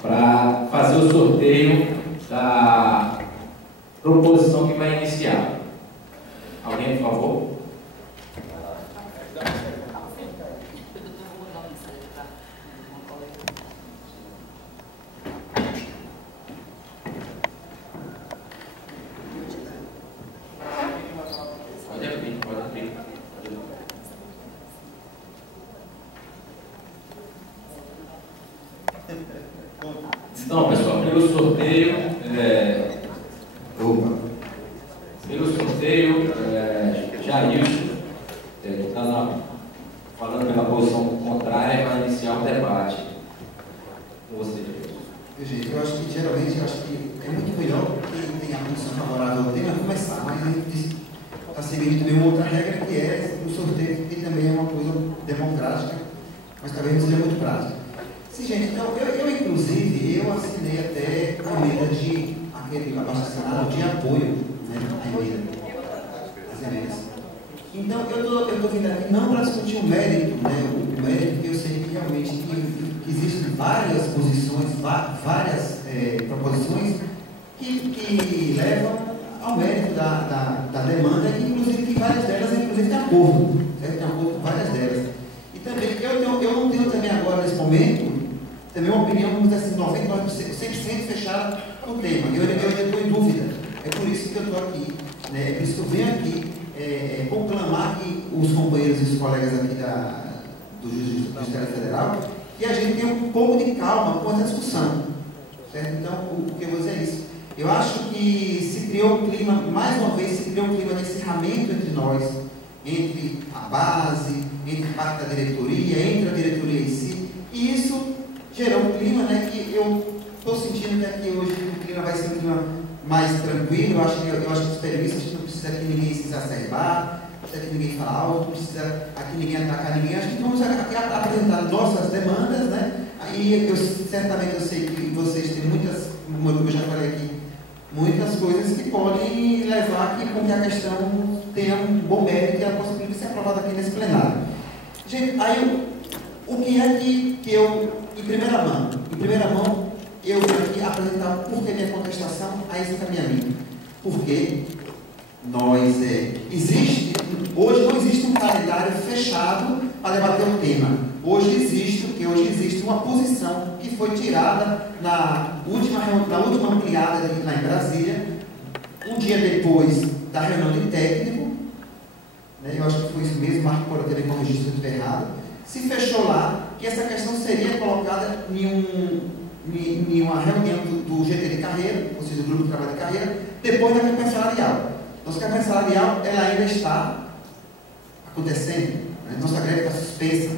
para fazer o sorteio da proposição que vai iniciar. Alguém, por favor? Pode abrir. Então, pessoal, pelo sorteio, Jailson está falando pela posição contrária, vai iniciar um debate com você. Gente, eu acho que geralmente é muito melhor quem tem a posição favorável ao tema começar, mas a gente está seguindo também uma outra regra que é o sorteio, que também é uma coisa democrática, mas talvez não seja muito prática. Sim, gente, então inclusive, eu assinei até a emenda de aquele abaixo-assinado de apoio, né, à emenda, as emendas. Então, eu estou vindo aqui não para discutir o mérito, né, o mérito que eu sei que realmente que existem várias posições, várias proposições que levam ao mérito da demanda, e inclusive que várias delas, inclusive, têm acordo, certo? Tem acordo com várias delas. E também, eu não tenho também agora, nesse momento, também uma opinião, vamos dizer assim, 99%, 100% fechada no tema. Eu ainda estou em dúvida. É por isso que eu estou aqui, né? É por isso que eu venho aqui conclamar que os companheiros e os colegas aqui do Judiciário Federal, que a gente tenha um pouco de calma com essa discussão. Certo? Então, o que eu vou dizer é isso. Eu acho que se criou um clima, mais uma vez, se criou um clima de acirramento entre nós, entre a base, entre parte da diretoria, entre a diretoria em si, e isso gerou um clima, né, que eu estou sentindo que aqui hoje o clima vai ser um clima mais tranquilo. Eu acho que os periodistas, a gente não precisa que ninguém se exacerbar, não precisa que ninguém fale alto, não precisa aqui ninguém atacar ninguém. Acho que vamos aqui apresentar nossas demandas, né? Aí certamente eu sei que vocês têm muitas, como eu já falei aqui, muitas coisas que podem levar com que a questão tenha um bom mérito e a possibilidade de ser aprovada aqui nesse plenário. Gente, aí o que é que eu, em primeira mão, eu vou aqui apresentar por que minha contestação a esse encaminhamento. Porque hoje não existe um calendário fechado para debater o tema. Hoje existe uma posição que foi tirada na última ampliada lá em Brasília, um dia depois da reunião de técnico, né, eu acho que foi isso mesmo, Marco pode ter me corrigido se eu estiver errado, se fechou lá que essa questão seria colocada em uma reunião do GT de carreira, ou seja, do grupo de trabalho de carreira, depois da campanha salarial. Nossa campanha salarial, ela ainda está acontecendo, né? Nossa greve está suspensa,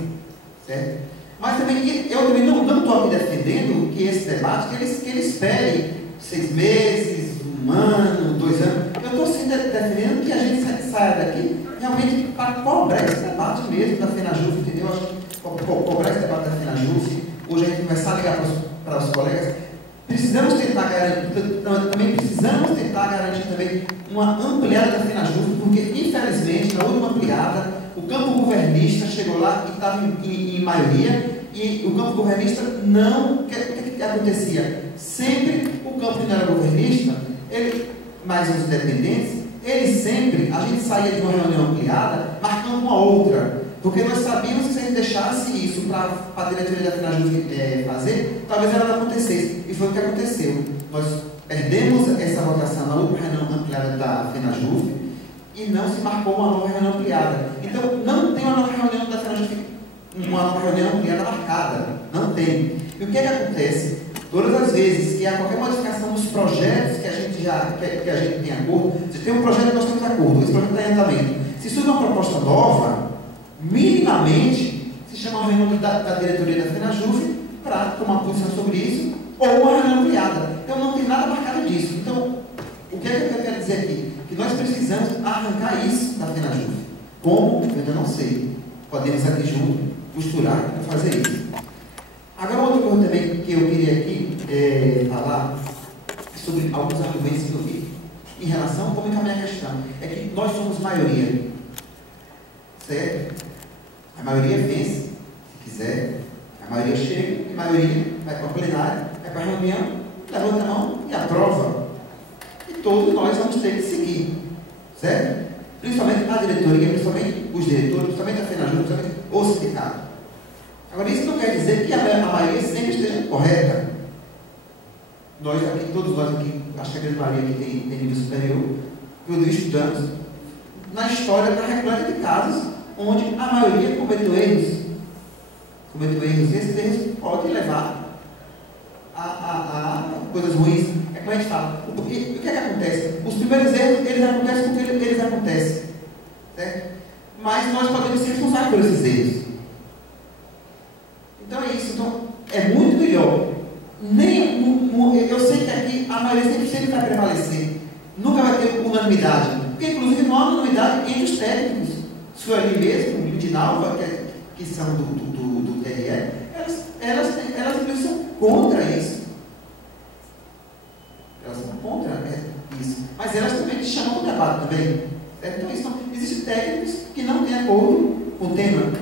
certo? Mas também, eu também não estou aqui defendendo que esse debate, que ele espere 6 meses, 1 ano, 2 anos. Eu estou defendendo que a gente saia daqui realmente para cobrar esse debate mesmo da FENAJUF, entendeu? Acho que cobrar esse debate da FENAJUF, hoje a gente começar a ligar para os colegas. Precisamos tentar garantir também uma ampliada da FENAJUF, porque infelizmente na última ampliada o campo governista chegou lá e estava em maioria, e o campo governista não. O que acontecia? Sempre o campo que não era governista, mais os independentes, a gente saía de uma reunião ampliada marcando uma outra, porque nós sabíamos que se a gente deixasse isso para a diretoria da FENAJUF fazer, talvez ela não acontecesse, e foi o que aconteceu. Nós perdemos essa votação na última reunião ampliada da FENAJUF e não se marcou uma nova reunião ampliada. Então, não tem uma nova reunião da FENAJUF, uma nova reunião ampliada marcada, não tem. E o que acontece? Todas as vezes que há qualquer modificação dos projetos que a gente tem acordo, se tem um projeto que nós temos acordo, esse projeto está em andamento, se surge uma proposta nova, minimamente se chama uma reunião da diretoria da FENAJUF para tomar posição sobre isso, ou uma reunião ampliada. Então não tem nada marcado disso. Então, o que é que eu quero dizer aqui? Que nós precisamos arrancar isso da FENAJUF. Como? Eu ainda não sei. Podemos aqui junto costurar para fazer isso. Agora, outra coisa também que eu queria aqui falar sobre alguns argumentos que eu vi em relação a como encaminhar a questão. É que nós somos maioria. Certo? A maioria vence, se quiser. A maioria chega, e a maioria vai para o plenário, vai para a reunião, levanta a mão e aprova. E todos nós vamos ter que seguir, certo? Principalmente a diretoria, principalmente os diretores, principalmente a FENAJUF, principalmente o sindicato. Agora, isso não quer dizer que a maioria sempre esteja correta. Nós aqui, todos nós aqui, acho que a grande maioria aqui tem nível superior, quando estudamos, na história está repleta de casos onde a maioria cometeu erros. E esses erros podem levar a coisas ruins. É como a gente fala. O que é que acontece? Os primeiros erros, eles acontecem porque eles acontecem. Certo? Mas nós podemos ser responsáveis por esses erros. Então é isso. Então, é muito melhor. Eu sei que aqui a maioria sempre vai prevalecer. Nunca vai ter unanimidade. Porque, inclusive, não há unanimidade entre os técnicos. Se for ali mesmo, o Dinalva, que são do TRE, elas são contra isso. Elas são contra isso. Mas elas também chamam o debate também. Certo? Então, isso não, existem técnicos que não têm acordo com o tema.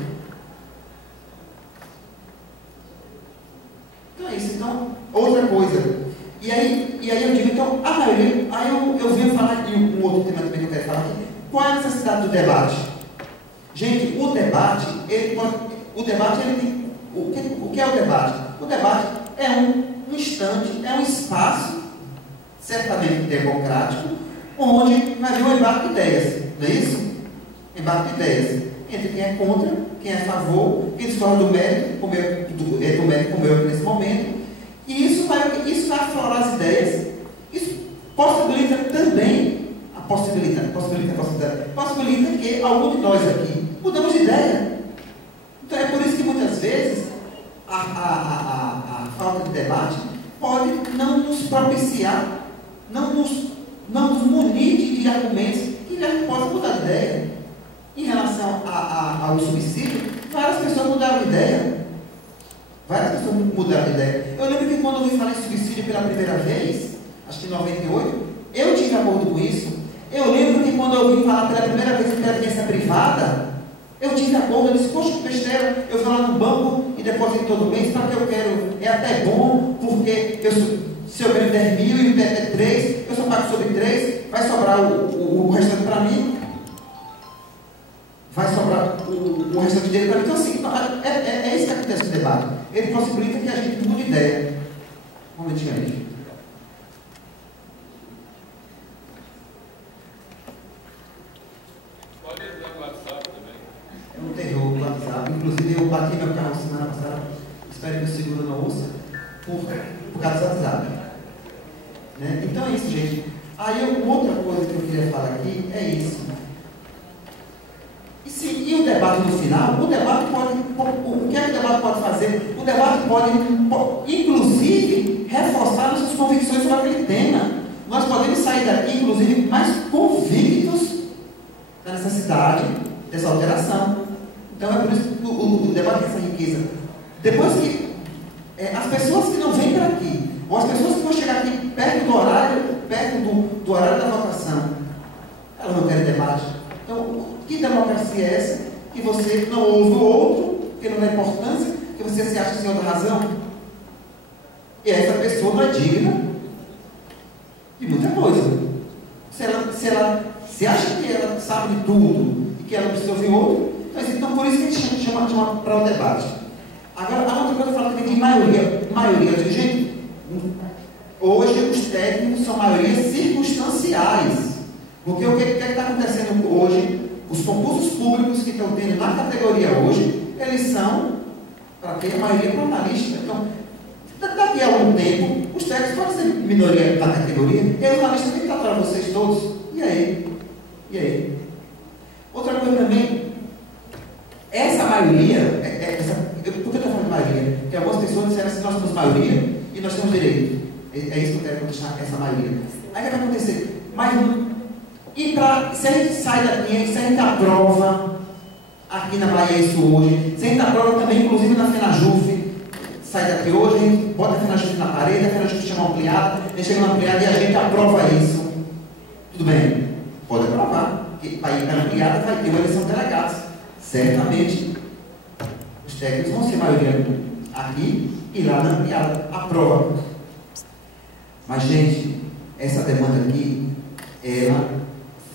Então é isso. Então, outra coisa. E aí eu digo, então, a maioria, aí eu venho falar aqui um outro tema também que eu quero falar aqui. Qual é a necessidade do debate? Gente, o debate ele tem. O que é o debate? O debate é um instante, é um espaço, certamente democrático, onde vai haver um embate de ideias, não é isso? Embate de ideias. Entre quem é contra, quem é a favor, quem discorda do mérito, como eu nesse momento. E isso vai aflorar as ideias. Isso possibilita também, possibilita que algum de nós aqui mudamos de ideia. Então é por isso que muitas vezes a falta de debate pode não nos propiciar, não nos munir de argumentos que possam mudar de ideia. Em relação ao subsídio, várias pessoas mudaram de ideia. Eu lembro que quando eu ouvi falar em subsídio pela primeira vez, acho que em 98, eu tive acordo com isso. Eu lembro que quando eu ouvi falar pela primeira vez em previdência privada, eu tive acordo. Eu disse, poxa, que besteira, eu vou lá no banco e deposito todo mês, para que eu quero? É até bom, porque se eu ganho 10 mil e o teto é 3, eu só pago sobre 3, vai sobrar o restante para mim. Vai sobrar o restante dele para mim. Então, assim, é isso que acontece no debate. Ele possibilita que a gente mude de ideia. Um momentinho aí. Pode entrar no WhatsApp também. É um terror o WhatsApp. Inclusive, eu bati meu carro semana passada. Espero que o seguro não ouça. Por causa do WhatsApp. Né? Então é isso, gente. Aí, outra coisa que eu queria falar aqui é isso. E o debate no final, o que é que o debate pode fazer? O debate pode, inclusive, reforçar nossas convicções sobre aquele tema. Nós podemos sair daqui, inclusive, mais convictos da necessidade dessa alteração. Então, é por isso que o debate tem essa riqueza. Depois que as pessoas que não vêm para aqui, ou as pessoas que vão chegar aqui perto do horário da votação, elas não querem debate. Então, que democracia é essa? Que você não ouve o outro, que não dá importância, que você se acha senhor da razão? E essa pessoa não é digna de muita coisa. Se ela se acha que ela sabe de tudo e que ela precisa ouvir o outro, então por isso que a gente chama para o debate. Agora, a outra coisa fala também de maioria. Maioria, eu digo, gente, hoje os técnicos são maiorias circunstanciais. Porque o que está acontecendo hoje? Os concursos públicos que estão tendo na categoria hoje, eles são, para ter a maioria planalista. Então, daqui a algum tempo, os técnicos podem ser minoria da categoria, e os analistas têm que tratar vocês todos. E aí? Outra coisa também, essa maioria, por que eu estou falando de maioria? Porque algumas pessoas disseram assim, nós somos maioria e nós temos direito. É isso que eu quero deixar, essa maioria. Aí o que vai acontecer? Se a gente sai daqui, se a gente aprova aqui na Bahia isso hoje, se a gente aprova também, inclusive na FENAJUF, sai daqui hoje, a gente bota a FENAJUF na parede, a FENAJUF chama uma ampliada, a gente chega na ampliada e a gente aprova isso. Tudo bem? Pode aprovar, porque para ir para a ampliada vai ter uma eleição de delegados. Certamente, os técnicos vão ser maioria aqui e lá na ampliada. Aprova. Mas, gente, essa demanda aqui, ela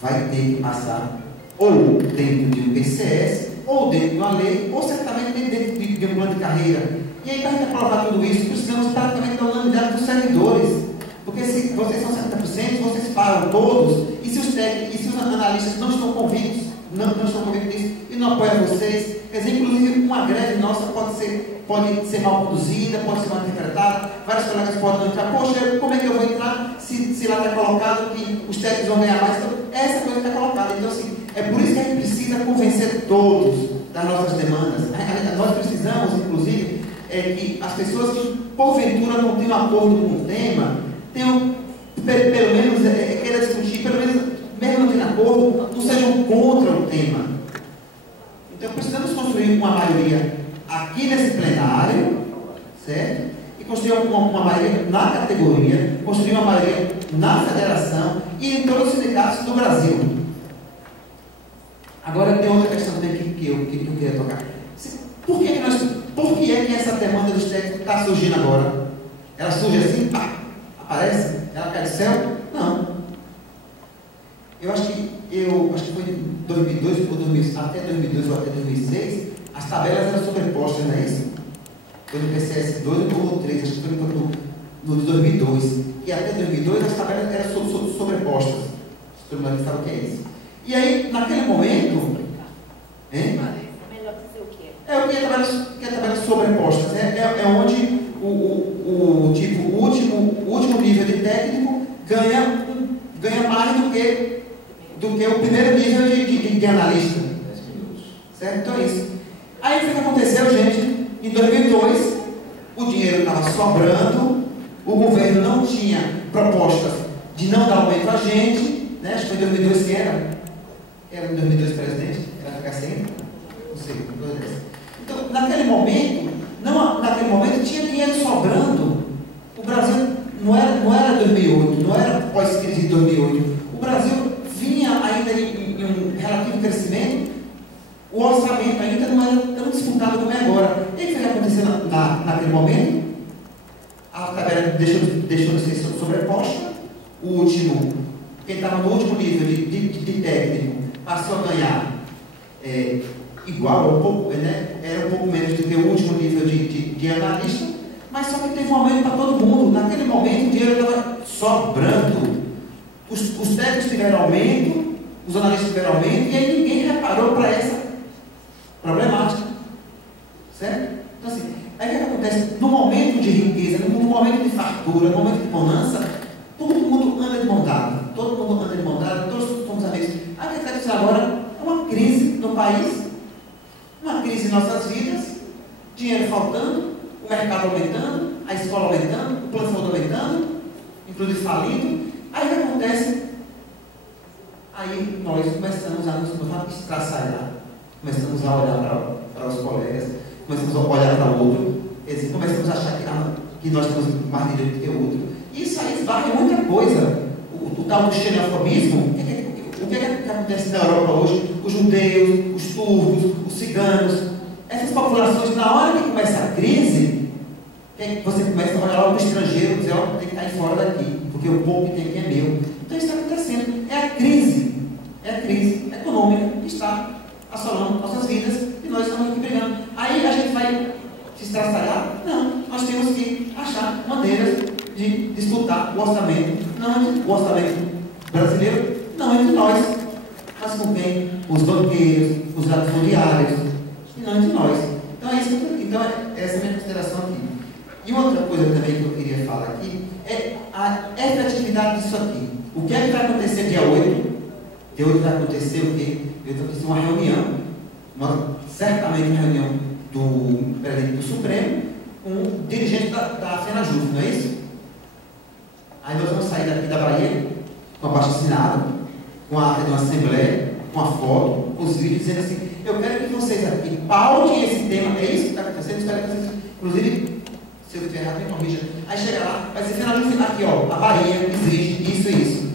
vai ter que passar ou dentro de um PCS, ou dentro de uma lei, ou certamente dentro de um plano de carreira. E aí, para a gente aprovar tudo isso, precisamos praticamente da unanimidade dos servidores. Porque se vocês são 70%, vocês pagam todos, e se os técnicos, e se os analistas não estão convictos, não estão convictos disso, e não apoiam vocês, quer dizer, inclusive, uma greve nossa pode ser mal conduzida, pode ser mal interpretada, vários colegas podem não entrar. Poxa, como é que eu vou entrar se lá está colocado que os técnicos vão ganhar mais? Então, essa coisa está colocada. Então, assim, é por isso que a gente precisa convencer todos das nossas demandas. Nós precisamos, inclusive, que as pessoas que, porventura, não têm um acordo com o tema, tenham, pelo menos, queiram discutir, pelo menos, mesmo não tendo acordo, não sejam contra o tema. Então, precisamos construir uma maioria aqui nesse plenário, certo? E construir uma maioria na categoria, construir uma maioria na federação e em todos os sindicatos do Brasil. Agora, tem outra questão também que eu queria tocar. Por que é que essa demanda dos técnicos está surgindo agora? Ela surge assim, pá, aparece? Ela cai do céu? Não. Eu acho que foi em 2002, até 2002 ou até 2006, as tabelas eram sobrepostas, não é isso? Foi no PCS 2 ou 3, acho que foi no de 2002. E até 2002 as tabelas eram sobrepostas. Se todo mundo sabe o que é isso. E aí, naquele momento... Melhor dizer o que é. O que é tabelas sobrepostas. É onde o último nível de técnico ganha mais do que o primeiro nível de analista. Certo? Então é isso. Aí o que aconteceu, gente? Em 2002, o dinheiro estava sobrando, o governo não tinha propostas de não dar aumento a gente, né? Acho que foi em 2002 que era. Era em 2002 presidente? Era ficar sem? Não sei, então, naquele momento tinha dinheiro sobrando. O Brasil não era 2008, não era pós-crise de 2008. O Brasil vinha ainda em um relativo crescimento, o orçamento ainda não era tão disputado como é agora. E o que foi acontecendo naquele momento? A tabela deixou de ser sobreposta, quem estava no último nível de técnico passou a ganhar igual, era um pouco menos do que o último nível de analista, mas só que teve um aumento para todo mundo. Naquele momento o dinheiro estava sobrando. Os técnicos tiveram aumento, os analistas tiveram aumento, e aí ninguém reparou para essa problemática. Certo? Então, assim, aí o que acontece? No momento de riqueza, no momento de fartura, no momento de bonança, todo mundo anda de mão dada. Todo mundo anda de mão dada, todos somos amigos. Aí o que acontece agora? É uma crise no país, uma crise em nossas vidas, dinheiro faltando, o mercado aumentando, a escola aumentando, o plano de saúde aumentando, inclusive falindo. Aí o que acontece? Aí nós começamos a nos estraçalhar, começamos a olhar para os colegas, começamos a olhar para o outro, começamos a achar que nós temos mais direito que o outro. Isso aí esbarra em muita coisa. O tal do xenofobismo, o que acontece na Europa hoje? Os judeus, os turcos, os ciganos, essas populações, na hora que começa a crise, você começa a olhar logo para o estrangeiro e dizer, ó, tem que estar fora daqui, porque o pouco que tem aqui é meu. Então isso está acontecendo. É a crise econômica que está assolando nossas vidas e nós estamos aqui brigando. Aí a gente vai se estraçalhar? Não, nós temos que achar maneiras de disputar o orçamento, o orçamento brasileiro, não entre nós, mas com quem? Os banqueiros, os latifundiários, e não entre nós. Então é isso. Então essa é a minha consideração aqui. E outra coisa também que eu queria falar aqui é a efetividade disso aqui. O que é que vai acontecer dia 8? Dia 8 vai acontecer o quê? Vai acontecer uma reunião, certamente uma reunião do presidente do Supremo com o dirigente da FENAJUF, não é isso? Aí nós vamos sair daqui da Bahia com abaixo-assinado, com a ata de uma assembleia, com a foto, com os vídeos, dizendo assim, eu quero que vocês aqui pautem esse tema, é isso que está acontecendo, espero que vocês, inclusive, se eu estiver errado, me corrija. Aí chega lá, vai dizer, FENAJUF, aqui ó, a Bahia exige isso e isso.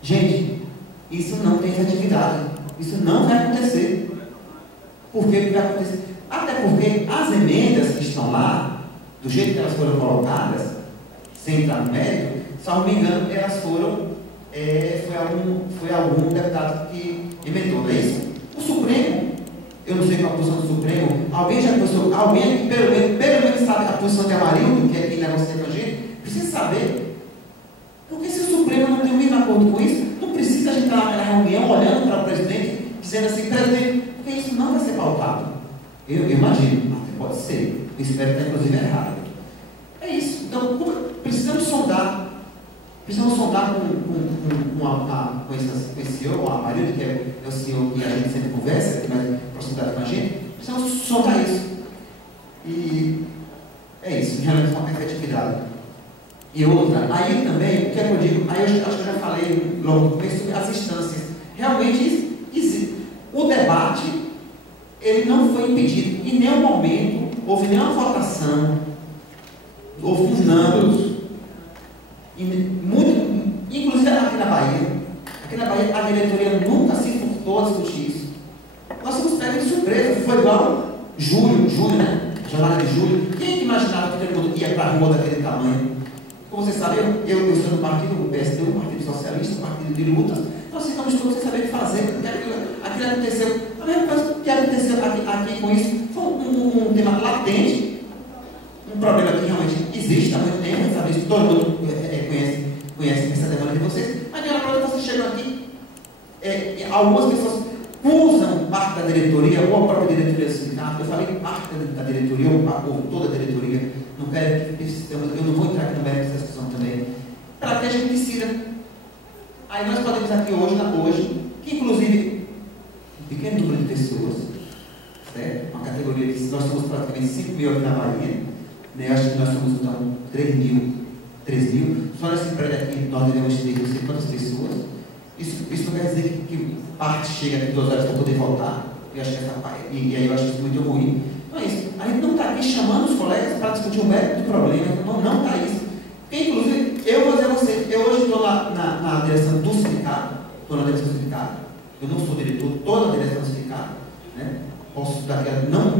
Gente, isso não tem efetividade, isso não vai acontecer. Por que vai acontecer? Até porque as emendas que estão lá, do jeito que elas foram colocadas, sem entrar no mérito, Se não me engano, elas foram, foi algum deputado que emendou, não é isso? O Supremo, eu não sei qual a posição do Supremo, alguém já pensou, alguém que pelo menos sabe a posição de Amarildo, que é quem negocia com a gente, precisa saber. Porque se o Supremo não tem o mesmo acordo com isso, não precisa a gente estar naquela reunião olhando para o presidente, dizendo assim, presidente, porque isso não vai ser pautado. Eu imagino, até pode ser, eu espero que está inclusive errado. É isso. Então, precisamos sondar com esse senhor, o Amarildo, que é o senhor que a gente sempre conversa, que mais proximidade com a gente, precisamos sondar isso. E é isso, realmente uma efetividade. E outra, aí também, o que é que eu digo? Aí eu acho que eu já falei logo no começo sobre as instâncias. Realmente, o debate, ele não foi impedido. Em nenhum momento houve nenhuma votação, houve uns números. Inclusive aqui na Bahia, a diretoria nunca se furtou a discutir isso. Nós fomos pegos de surpresa, foi igual julho, né? Jornada de julho. Quem imaginava que todo mundo ia para a rua daquele tamanho? Como vocês sabem, eu sou do partido do PSD, do Partido Socialista, do Partido de Lutas. Nós ficamos todos sem saber o que fazer, porque aquilo aconteceu. A mesma coisa que aconteceu aqui com isso foi um tema latente, um problema que realmente existe há muito tempo, sabe isso? Todo mundo conhece essa demanda de vocês, mas de uma hora vocês chegam aqui, algumas pessoas usam parte da diretoria, ou a própria diretoria do sindicato, eu falei parte da diretoria, ou toda a diretoria, não quero, eu não vou entrar aqui no mérito dessa discussão também, para que a gente decida. Aí nós podemos aqui hoje, que inclusive, um pequeno número de pessoas, certo? Uma categoria de, nós somos praticamente 5 mil aqui na Bahia, né? Acho que nós somos então 3 mil, só nesse prédio aqui nós devemos ter não sei quantas pessoas. Isso não quer dizer que parte chega aqui 2 horas para poder voltar. Eu acho que e aí eu acho isso muito ruim. Não é isso. A gente não está aqui chamando os colegas para discutir o mérito do problema. Não está isso. Porque, inclusive, eu vou dizer a você, eu hoje estou na direção do sindicato. Eu não sou diretor, estou na direção do sindicato. Né? Posso daqui ainda não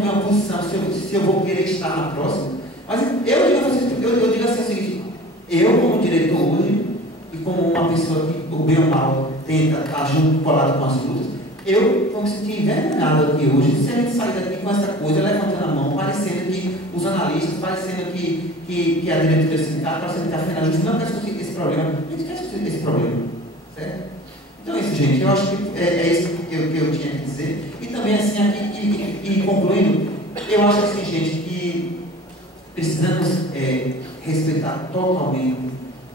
tomei uma posição se eu vou querer estar na próxima. Mas eu digo assim o seguinte, eu como diretor hoje, e como uma pessoa que, o bem ou mal, tenta estar junto, colado com as lutas, eu vou me sentir envergonhado aqui hoje, se a gente sair daqui com essa coisa, levantando a mão, parecendo que os analistas, parecendo que a diretoria do sindicato, parecendo que a FENAJUST não quer discutir esse problema. A gente quer discutir esse problema, certo? Então é isso, gente. Eu acho que é isso que eu tinha que dizer. E também, assim, aqui, e concluindo, eu acho assim, gente, que precisamos respeitar totalmente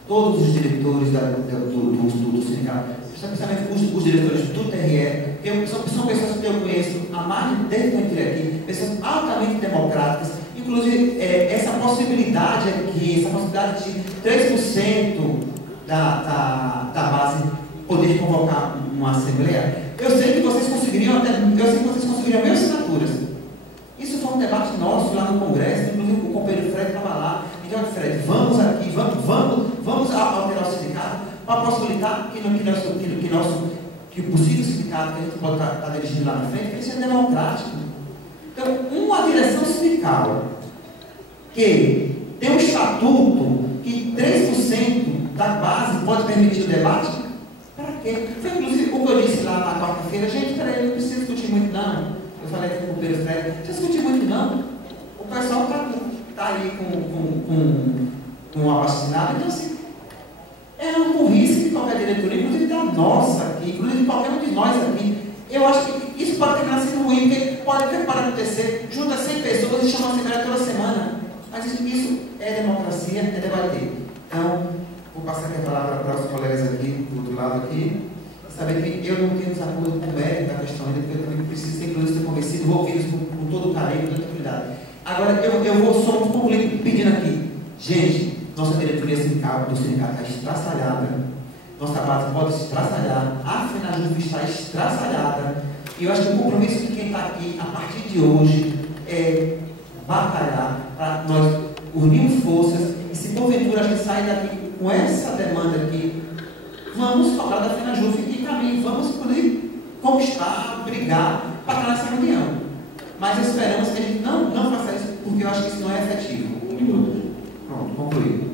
todos os diretores do sindicato, especialmente os diretores do TRE, são pessoas que eu conheço há mais de 10 anos aqui, pessoas altamente democráticas, inclusive essa possibilidade aqui, essa possibilidade de 3% da base poder convocar uma assembleia, eu sei que vocês conseguiriam mil assinaturas. Isso foi um debate nosso lá no Congresso, inclusive o companheiro Fred estava lá. Então, Fred, vamos aqui, vamos alterar o sindicato para possibilitar que o possível sindicato que a gente pode estar dirigindo lá na frente, que seja democrático. Então, uma direção sindical que tem um estatuto que 3% da base pode permitir o debate, para quê? Foi inclusive o que eu disse lá na quarta-feira, gente, peraí, não precisa discutir muito não. Eu falei aqui com o companheiro Fred, não precisa discutir muito não. O pessoal está aí com uma vacinada, então assim, é uma burrice de qualquer diretoria, inclusive da nossa aqui, inclusive de qualquer um de nós aqui. Eu acho que isso pode terminar sendo ruim, porque pode acontecer, junta 100 pessoas e chama a Assembleia toda semana. Mas isso é democracia, é debater. Então, vou passar aqui a palavra para os colegas aqui, do outro lado aqui, saber que eu não tenho desacordo com o mérito da questão ainda, porque eu também preciso, inclusive, ser convencido, vou ouvir isso com todo o carinho, com toda a tranquilidade. Agora, eu vou só concluir pedindo aqui, gente, nossa diretoria sindical do sindicato está estraçalhada, nossa base pode se estraçalhar, a FENAJUST está estraçalhada, e eu acho que o compromisso de quem está aqui, a partir de hoje, é batalhar para nós unirmos forças, e se porventura a gente sair daqui com essa demanda aqui, vamos falar da FENAJUST e também vamos poder conquistar, brigar para estar nessa reunião. Mas esperamos que a gente não faça isso, porque eu acho que isso não é efetivo. 1 minuto. Pronto, concluí.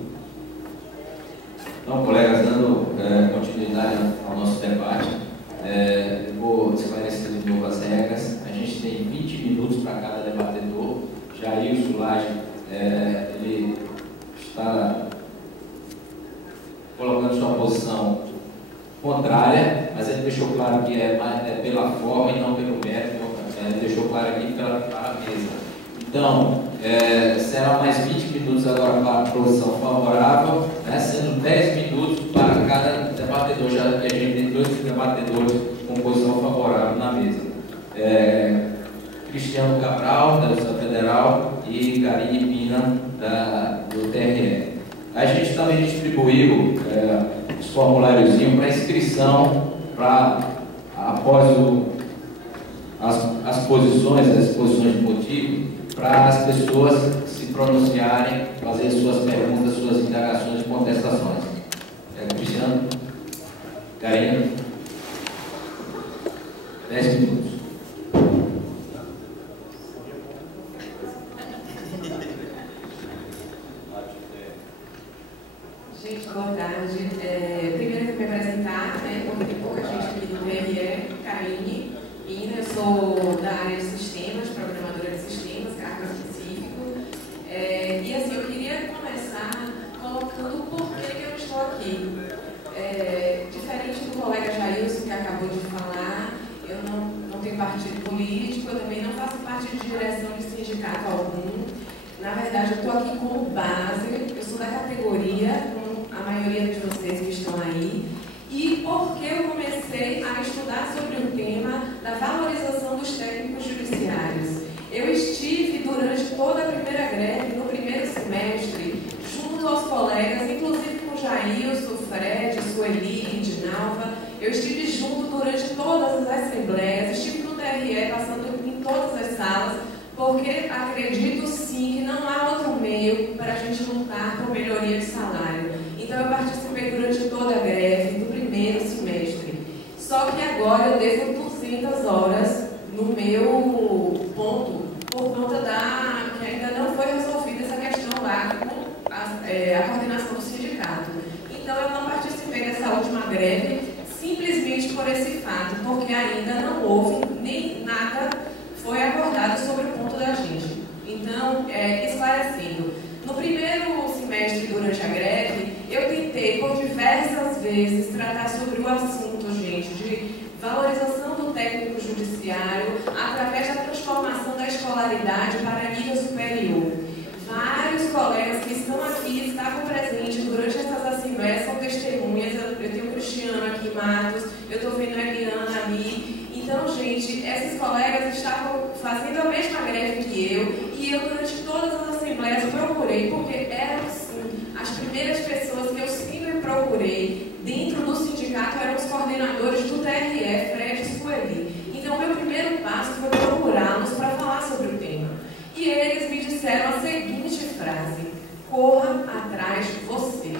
posição contrária, mas ele deixou claro que é pela forma e não pelo mérito, ele deixou claro aqui para a mesa. Então, serão mais 20 minutos agora para a posição favorável, né, sendo 10 minutos para cada debatedor, já que a gente tem 2 debatedores com posição favorável na mesa. Cristiano Cabral, da Universidade Federal, e Karine Pina, do TRE. A gente também distribuiu os formuláriozinhos para inscrição, após as exposições de motivo, para as pessoas se pronunciarem, fazer suas perguntas, suas indagações e contestações. Cristiano, Karine, 10 minutos. Gente, boa tarde. Primeiro eu vou me apresentar, né, porque tem pouca gente aqui do TRE, Karine Pina, eu sou da área de sistemas, programadora de sistemas, cargo específico. E assim, eu queria começar colocando o porquê que eu estou aqui. Diferente do colega Jailson, que acabou de falar, eu não tenho partido político, eu também não faço parte de direção de sindicato algum. Na verdade, eu estou aqui como base, eu sou da categoria, como a maioria de vocês que estão aí, e porque eu comecei a estudar sobre o tema da valorização dos técnicos judiciários. Eu estive durante toda a primeira greve, no primeiro semestre, junto aos colegas, inclusive com Jailson, Fred, Sueli, Dinalva. Eu estive junto durante todas as assembleias, estive no TRE, passando em todas as salas, porque acredito sim que não há outro meio para a gente lutar por melhoria de salário. Então eu participei durante toda a greve do primeiro semestre. Só que agora eu devo 200 horas no meu ponto, por conta que ainda não foi resolvida essa questão lá com a coordenação do sindicato. Então eu não participei dessa última greve simplesmente por esse fato, porque ainda não houve nem nada foi acordado sobre o ponto da gente. Então, esclarecendo, no primeiro semestre, durante a greve, eu tentei por diversas vezes tratar sobre o assunto, gente, de valorização do técnico judiciário através da transformação da escolaridade para nível superior. Vários colegas que estão aqui, estavam presentes durante essas assembleias, são testemunhas. Eu tenho o Cristiano aqui, Matos, eu estou vendo a Eliana ali. Então, gente, esses colegas estavam fazendo a mesma greve que eu, e eu, durante todas as assembleias, procurei, porque eram, sim, as primeiras pessoas que eu sempre procurei dentro do sindicato eram os coordenadores do TRE, Fred e Sueli. Então, meu primeiro passo foi procurá-los para falar sobre o tema. E eles me disseram a seguinte frase: corra atrás de você,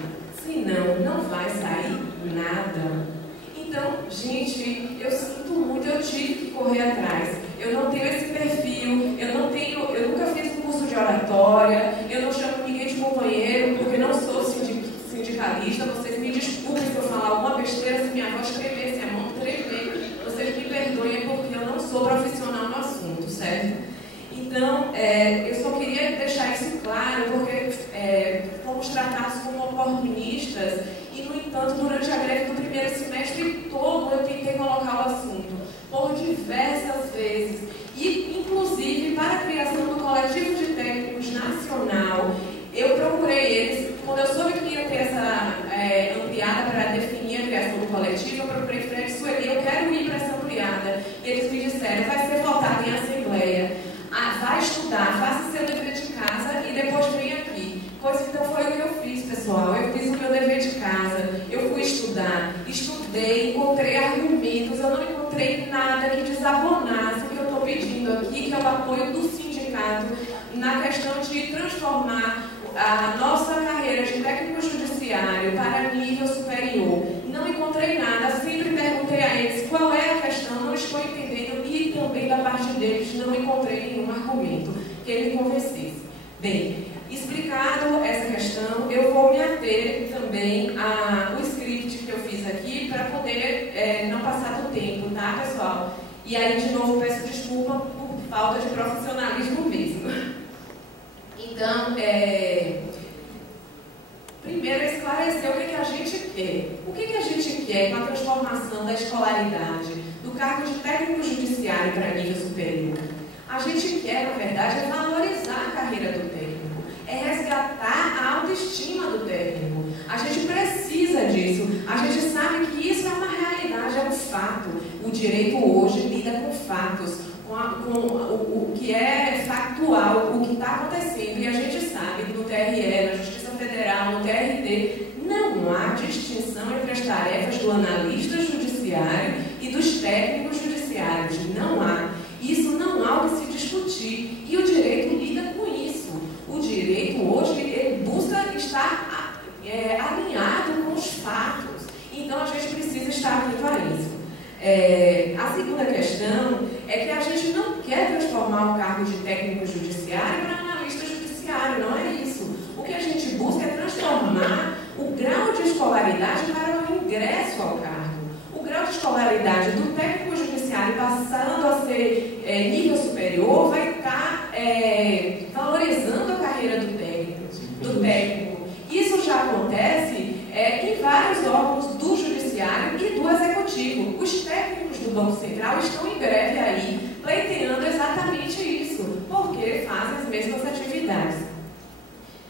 senão não vai sair nada. Então, gente, eu sinto muito, eu tive que correr atrás. Eu não tenho esse perfil, eu nunca fiz um curso de oratória, eu não chamo ninguém de companheiro, porque não sou sindicalista. Vocês me desculpem se eu falar alguma besteira, se minha voz tremer, se a mão tremer, vocês me perdoem, porque eu não sou profissional no assunto, certo? Então, eu só queria deixar isso claro, porque fomos tratados como oportunistas e, no entanto, durante a greve do primeiro semestre todo, eu tentei colocar o assunto por diversas vezes. E, inclusive, para a criação do coletivo de técnicos nacional, eu procurei eles. Quando eu soube que ia ter essa ampliada para definir a criação do coletivo, eu procurei Fred e Sueli, eu quero ir para essa ampliada. E eles me disseram: vai ser votado em assembleia. Vai estudar, faça seu dever de casa e depois vem aqui. Pois então foi o que eu fiz, pessoal. Eu fiz o meu dever de casa, eu fui estudar, estudei, encontrei argumentos, eu não encontrei nada que desabonasse o que eu estou pedindo aqui, que é o apoio do sindicato na questão de transformar a nossa carreira de técnico judiciário para nível superior. Não encontrei nada, sempre perguntei a eles qual é a questão, não estou entendendo, e também da parte deles não encontrei nenhum argumento que ele convencesse. Bem, explicado essa questão, eu vou me ater também ao script que eu fiz aqui para poder não passar do tempo, tá, pessoal? E aí, de novo, peço desculpa por falta de profissionalismo mesmo. Então, Primeiro é esclarecer o que a gente quer. O que a gente quer com a transformação da escolaridade, do cargo de técnico judiciário para nível superior? A gente quer, na verdade, é valorizar a carreira do técnico, é resgatar a autoestima do técnico. A gente precisa disso, a gente sabe que isso é uma realidade, é um fato. O direito hoje lida com fatos, com o que é factual, o que está acontecendo. E a gente sabe que no TRE, na Justiça Federal, no TRT, não há distinção entre as tarefas do analista judiciário e dos técnicos judiciários. Não há. Isso não há o que se discutir. E o direito lida com isso. O direito hoje ele busca estar alinhado com os fatos. Então a gente precisa estar atento a isso. A segunda questão é que a gente não quer transformar o cargo de técnico judiciário para analista judiciário, não é isso. O que a gente busca é transformar o grau de escolaridade para o ingresso ao cargo. O grau de escolaridade do técnico judiciário passando a ser nível superior vai estar valorizando a carreira do técnico. Isso já acontece em vários órgãos do judiciário e do executivo. Os técnicos do Banco Central estão em breve aí pleiteando exatamente isso, porque fazem as mesmas atividades.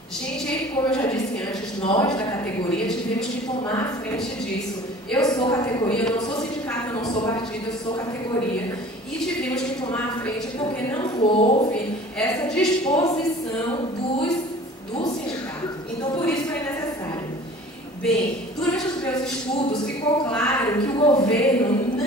Gente, como eu já disse antes, nós da categoria tivemos que tomar a frente disso. Eu sou categoria, eu não sou sindicato, eu não sou partido, eu sou categoria. E tivemos que tomar a frente porque não houve essa disposição do sindicato. Então, por isso foi necessário. Bem, durante os meus estudos ficou claro que o governo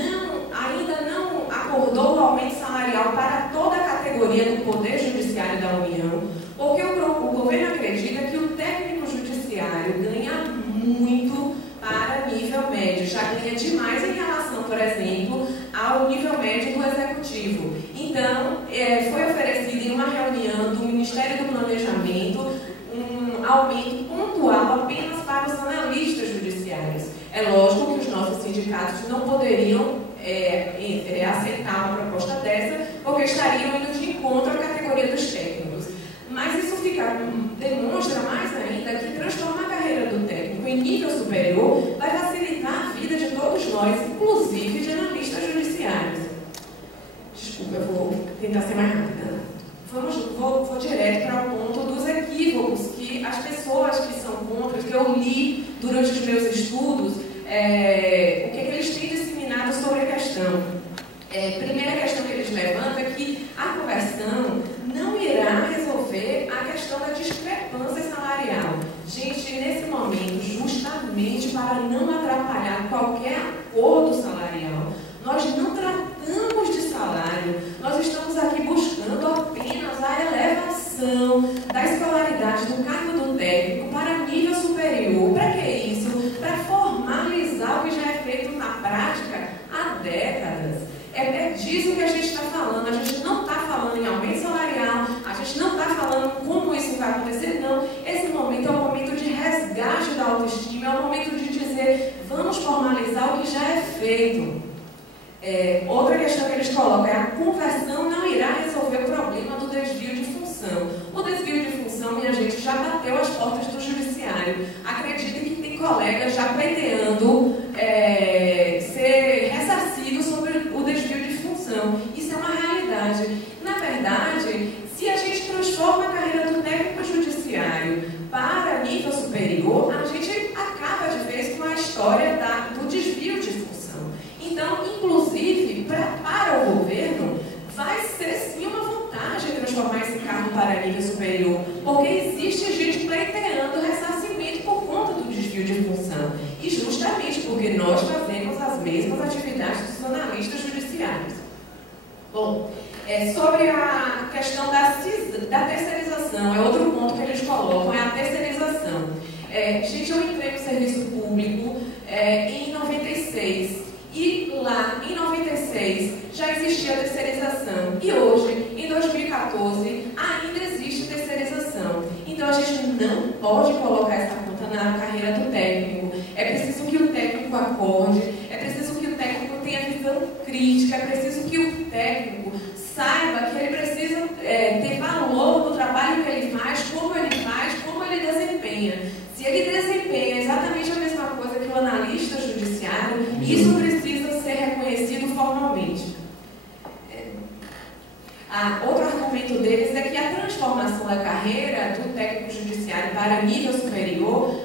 ainda não acordou o aumento salarial para toda a categoria do Poder Judiciário da União, porque o governo acredita que o técnico judiciário ganha muito para nível médio, já ganha demais em relação, por exemplo, ao nível médio do executivo. Então, foi oferecido em uma reunião do Ministério do Planejamento um aumento pontual apenas para os analistas judiciários. É lógico que os nossos sindicatos não poderiam aceitar uma proposta dessa, porque estariam indo de encontro à categoria dos técnicos. Mas isso demonstra mais ainda que transformar a carreira do técnico em nível superior vai facilitar a vida de todos nós, inclusive de analistas judiciários. Desculpa, eu vou tentar ser mais rápida. Vou direto para o ponto dos equívocos que as pessoas que são contra, que eu li durante os meus estudos, o que eles têm disseminado sobre a questão. Primeira questão que eles levantam é que a conversão não irá resolver a questão da discrepância salarial. Gente, nesse momento, justamente para não atrapalhar qualquer acordo salarial, nós não tratamos de salário, nós estamos aqui buscando apenas a elevação da escolaridade do cargo do técnico para nível superior. Para que isso? Para formalizar o que já é feito na prática há décadas. É disso que a gente está falando. A gente não está falando em aumento salarial, a gente não está falando como isso vai acontecer, não. Esse momento é um momento de resgate da autoestima, é um momento de dizer, vamos formalizar o que já é feito. Outra questão que eles colocam é a conversão não irá resolver o problema do desvio de função. O desvio de função, minha gente, já bateu as portas do judiciário. Acreditem que tem colegas já pleiteando ser ressarcido sobre o desvio de função. Isso é uma realidade. Na verdade, se a gente transforma a carreira do técnico judiciário para nível superior, a gente acaba de vez com a história do desvio de função. Então, inclusive, para o governo, vai ser sim uma vantagem transformar esse cargo para nível superior, porque existe gente pleiteando ressarcimento por conta do desvio de função. E justamente porque nós fazemos as mesmas atividades dos analistas judiciários. Bom, sobre a questão da terceirização, é outro ponto que eles colocam, é a terceirização. Gente, eu entrei no serviço público em 96. E lá, em 96, já existia a terceirização. E hoje, em 2014, ainda existe terceirização. Então, a gente não pode colocar essa conta na carreira do técnico. É preciso que o técnico acorde, é preciso que o técnico tenha visão crítica, é preciso que o técnico saiba que ele precisa ter valor no trabalho que ele faz, como ele desempenha. Se ele desempenha exatamente a mesma coisa que o analista judiciário, isso precisa ser reconhecido formalmente. Outro argumento deles é que a transformação da carreira do técnico judiciário para nível superior